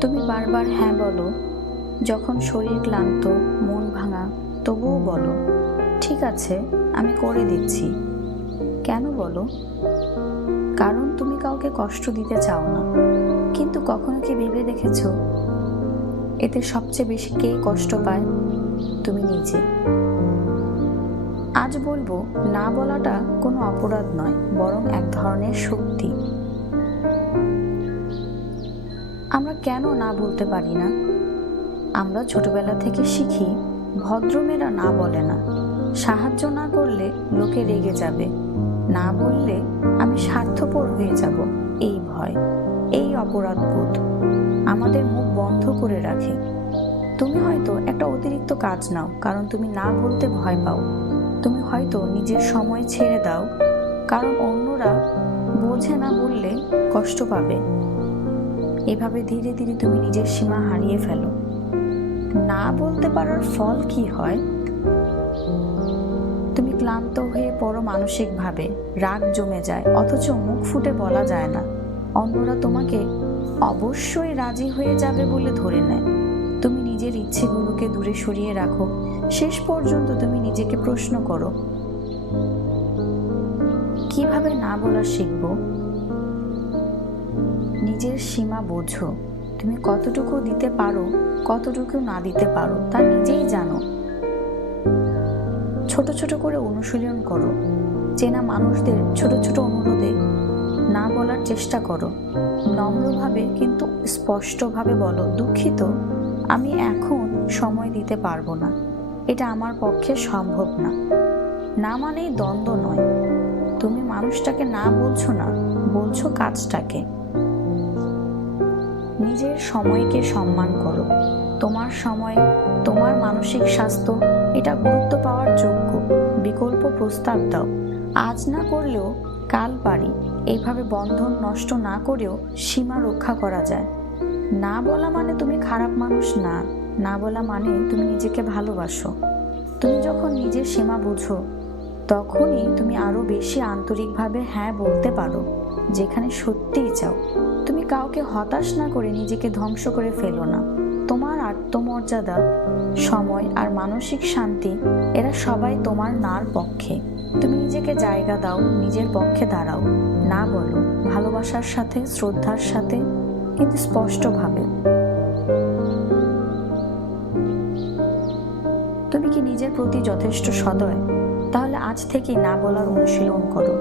তুমি বারবার হ্যাঁ বলো, যখন শরীর ক্লান্ত, মন ভাঙা, তবুও বলো ঠিক আছে, আমি করে দিচ্ছি। কেন বলো? কারণ তুমি কাউকে কষ্ট দিতে চাও না। কিন্তু কখনো কি ভেবে দেখেছো এতে সবচেয়ে বেশি কে কষ্ট পায়? তুমি নিজে। আজ বলবো, না বলাটা কোনো অপরাধ নয়, বরং এক ধরনের শক্তি। আমরা কেন না বলতে পারি না? আমরা ছোটবেলা থেকে শিখি ভদ্রমেয়েরা না বলে না, সাহায্য না করলে লোকে রেগে যাবে, না বললে আমি স্বার্থপর হয়ে যাব, এই ভয়, এই অপরাধ বোধ আমাদের মুখ বন্ধ করে রাখে। তুমি হয়তো একটা অতিরিক্ত কাজ নাও কারণ তুমি না বলতে ভয় পাও। তুমি হয়তো নিজের সময় ছেড়ে দাও কারণ অন্যরা বোঝে না বললে কষ্ট পাবে। এভাবে ধীরে ধীরে তুমি নিজের সীমা হারিয়ে ফেলো। না বলতে পারার ফল কি হয়? তুমি ক্লান্ত হয়ে পড়ো মানসিকভাবে, রাগ জমে যায়, অথচ মুখ ফুটে বলা যায় না। অন্যরা তোমাকে অবশ্যই রাজি হয়ে যাবে বলে ধরে নেয়। তুমি নিজের ইচ্ছেগুলোকে দূরে সরিয়ে রাখো। শেষ পর্যন্ত তুমি নিজেকে প্রশ্ন করো, কিভাবে না বলা শিখবো? নিজের সীমা বোঝো। তুমি কতটুকু দিতে পারো, কতটুকু না দিতে পারো তা নিজেই জানো। ছোট ছোট করে অনুশীলন করো। চেনা মানুষদের ছোট ছোট অনুরোধে না বলার চেষ্টা করো। নম্রভাবে কিন্তু স্পষ্টভাবে বলো, দুঃখিত, আমি এখন সময় দিতে পারবো না, এটা আমার পক্ষে সম্ভব না। না মানেই দ্বন্দ্ব নয়। তুমি মানুষটাকে না বলছো না, বলছো কাজটাকে। নিজের সময়কে সম্মান করো। তোমার সময়, তোমার মানসিক স্বাস্থ্য, এটা গুরুত্ব পাওয়ার যোগ্য। বিকল্প প্রস্তাব দাও। আজ না করলেও কাল পারি। এইভাবে বন্ধন নষ্ট না করেও সীমা রক্ষা করা যায়। না বলা মানে তুমি খারাপ মানুষ না, না বলা মানে তুমি নিজেকে ভালোবাসো। তুমি যখন নিজের সীমা বুঝো, তখনই তুমি আরো বেশি আন্তরিকভাবে হ্যাঁ বলতে পারো, যেখানে সত্যিই চাও। তুমি কাউকে হতাশ না করে নিজেকে ধ্বংস করে ফেলো না। তোমার আত্মমর্যাদা, সময় আর মানসিক শান্তি, এরা সবাই তোমার নার পক্ষে। তুমি নিজেকে জায়গা দাও, নিজের পক্ষে দাঁড়াও। না বলো ভালোবাসার সাথে, শ্রদ্ধার সাথে, কিন্তু স্পষ্টভাবে। তুমি কি নিজের প্রতি যথেষ্ট সদয়? তাহলে আজ থেকেই না বলার অনুশীলন করো।